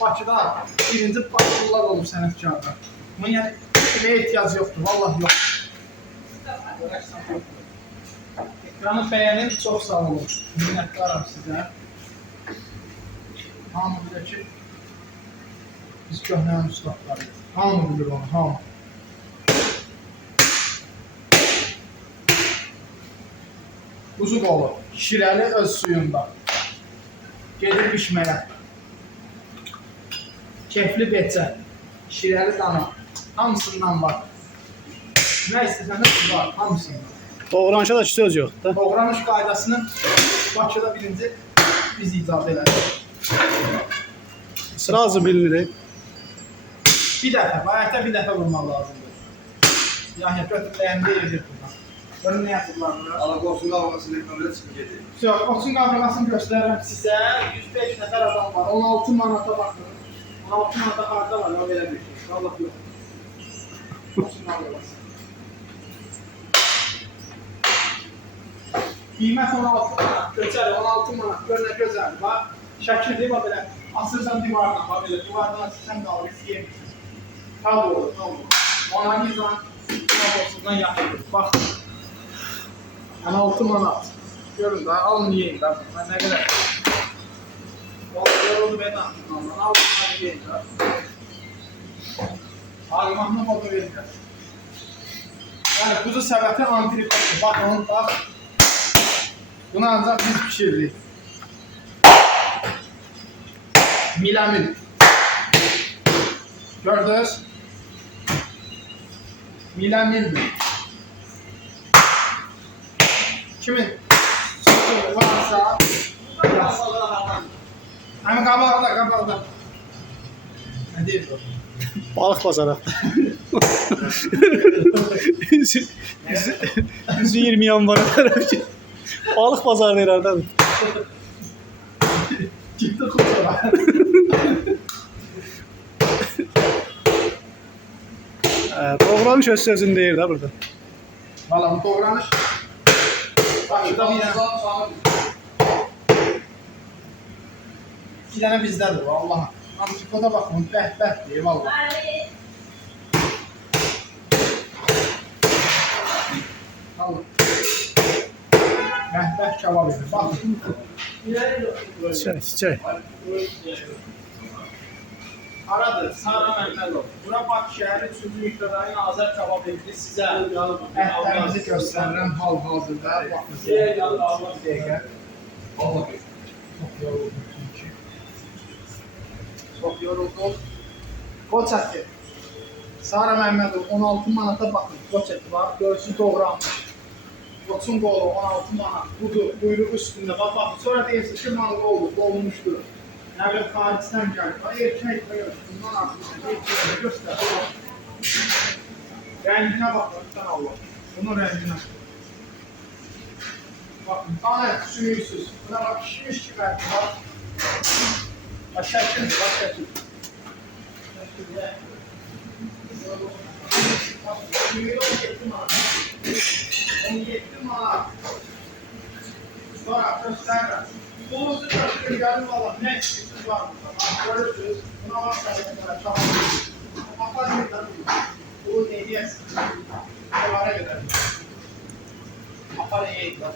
Bakıda birinci başlılar olub sənətkarda. Bunun yəni kimə ehtiyac yoxdur, vallahi yox. Ekranı bəyənin, çox sağ olun. Minnətdaram sizə. Hamı bilir ki, biz köhnənin ustaqlarıyıq. Hamı bilir onu, hamı. Kuzu qolu, şirəli öz suyunda. Gedir pişməyə. Kefli becə, şirəli dana, hamısından var. Nə istəsəniz var, hamısından. Doğranışa da söz yok da. Doğranış qaydasını Bakıda birinci biz icad elədik. Sırası bilinir. Bir dəfə, bayaqda bir dəfə vurmaq lazımdır. Yəni götürləyəndə yedir bundan. Bunu nə yapırlar bunlar? Alakosun kavgasını ekranına çıkıp getir. Koçun qavrasını göstərirəm sizə. 105 nəfər adam var. 16 manata baxın. 16 manata harda var, o belə bir şey. Allah yox. Koçun qavrası. Qiymət 16 manat, göçər 16 manat. Gör nə gözəl. Bax, şəkil deyib belə. Asırsan divardan, bax belə. Divardan asırsan qalır, yeyirsən. Tav olur, tav olur. Analizan, tav yaxındır. Bax. 16 manat. Görün də, alın yiyin də. Mən nə qədər? Vallahi yoruldu ben danışmam. Alın hadi yiyin də. Ağımaqla foto verin də. Yəni, kuzu səbəti antrikotdur. Baxın, bax. Bunu ancaq biz pişiririk. Milamil. Gördünüz? Milamildir. Kimin varsa hem kabağda. Ne değil bu? Balık pazarı. 120 yanvara tarafı. Balık pazarı herhalde. Gitti kusura. Doğranış öz sözünü deyir de burada. Valla bu doğranış. Bakıda bir dənə. İki dənə bizdədir bu, Allah'a. Antrikoda baxın, bəh deyir, valla. Valla. Bəh kebab edir, baxın. Çay. Aradır, Sara Məhmədov. Bura Bakı şəhəri 3-cü miqdadayın Azər kebab edir sizə. Ətlərimizi göstərirəm hal-hazırda. Baxın, bir dəqiqə. Çox yoruldum. Qoç əti. Sara Məhmədov 16 manata baxın. Qoç əti var, göğsü doğranmış. Qoçun qolu 16 manat. Budur, buyruq üstündə. Baxın, sonra deyirsiniz ki, manqol oldu, olmuşdur. Nə bilim, xaricdən gəlir. Erkək bundan artıq erkəyə göstərir. Rənginə baxın, sən Allah. Bunun rənginə. Baxın, tane sümüksüz. Buna bax, şişmiş ki, bəlkə var. Bax, şəkildir, bax, şəkil. Bax, sümüyü 17 manat. 17 manat. Sonra göstərirəm. Bulunuzu götürün, gəlin valla, nə istəyirsiniz var burada. Bax, görürsünüz, buna baxın, çabuk. Baxlar yerdən olur. Bunu neydiyyəsiniz? Bunlara qədər. Apar eydir.